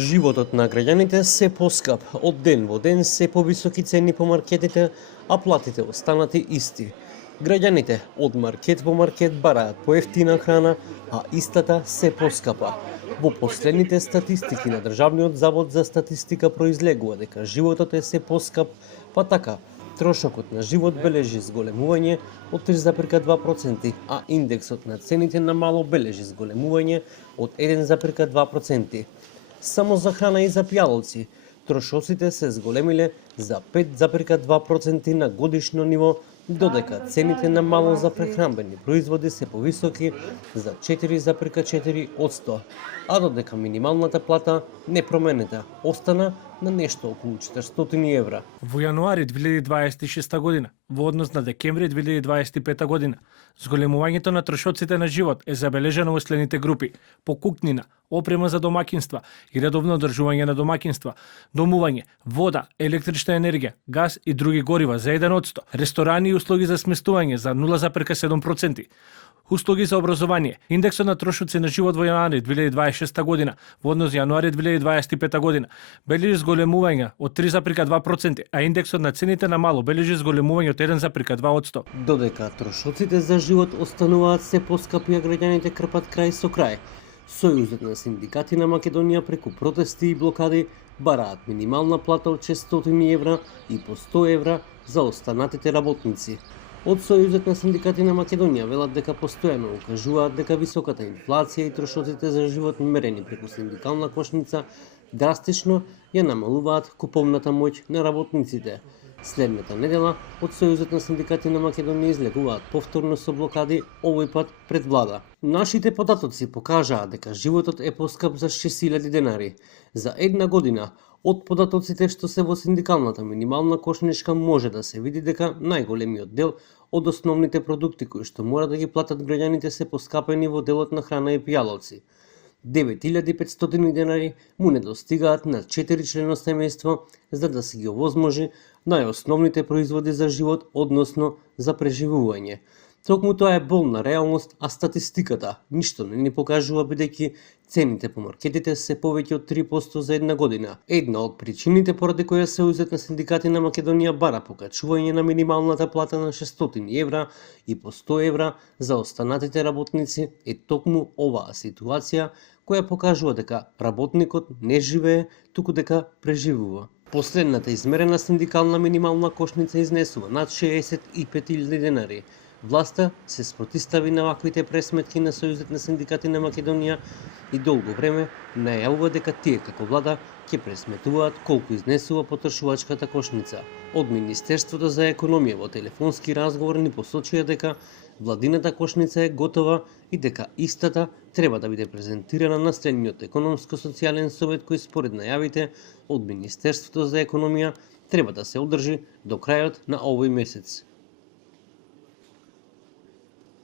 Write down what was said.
Животот на граѓаните се поскап, од ден во ден се повисоки цени по маркетите, а платите останати исти. Граѓаните од маркет во маркет бараат поевтина храна, а истата се поскапа. Во последните статистики на Државниот завод за статистика произлегува дека животот е се поскап, па така трошокот на живот бележи зголемување од 3,2%, а индексот на цените на мало бележи зголемување од 1,2%. Само за храна и за пијалоци, трошоците се зголемиле за 5,2% на годишно ниво, додека цените на мало за прехранбени производи се повисоки за 4,4%, а додека минималната плата непроменета остана на нешто околу 400 евра. Во јануари 2026 година, во однос на декември 2025 година, зголемувањето на трошоците на живот е забележано во следните групи: покукнина, опрема за домаќинства и редовно одржување на домаќинства, домување, вода, електрична енергија, газ и други горива за 1%, ресторани и услуги за сместување за 0,7%, услуги за образование. Индексот на трошоци на живот во јануари 2026 година во однос јануари 2025 година бележи зголемување од 3,2%, а индексот на цените на мало бележи зголемување од 1,2%. Додека трошоците за живот остануваат се поскапи, а граѓаните крпат крај со крај, Сојузот на синдикати на Македонија преку протести и блокади бараат минимална плата од 600 евра и по 100 евра за останатите работници. Од Сојузот на синдикати на Македонија велат дека постојано укажуваат дека високата инфлација и трошоците за живот мерени преку синдикална кошница драстично ја намалуваат куповната моќ на работниците. Следната недела од Сојузот на синдикати на Македонија излегуваат повторно со блокади, овој пат пред влада. Нашите податоци покажаат дека животот е поскап за 6.000 денари. За една година од податоците што се во синдикалната минимална кошничка може да се види дека најголемиот дел од основните продукти кои што мора да ги платат граѓаните се поскапени во делот на храна и пијалоци. 9.500 денари му недостигаат на 4-члено семејство за да се ги овозможи најосновните производи за живот, односно за преживување. Токму тоа е болна реалност, а статистиката ништо не ни покажува, бидејќи цените по маркетите се повеќе од 3% за една година. Една од причините поради која Сојузот на синдикати на Македонија бара покачување на минималната плата на 600 евра и по 100 евра за останатите работници е токму оваа ситуација која покажува дека работникот не живее, туку дека преживува. Последната измерена синдикална минимална кошница изнесува над 65.000 денари. Власта се спротистави на ваквите пресметки на Сојузот на синдикати на Македонија и долго време најавува дека тие како влада ќе пресметуваат колку изнесува потрошувачката кошница. Од Министерството за економија во телефонски разговор ни посочија дека владината кошница е готова и дека истата треба да биде презентирана на следниот економско-социјален совет кој според најавите од Министерството за економија треба да се одржи до крајот на овој месец.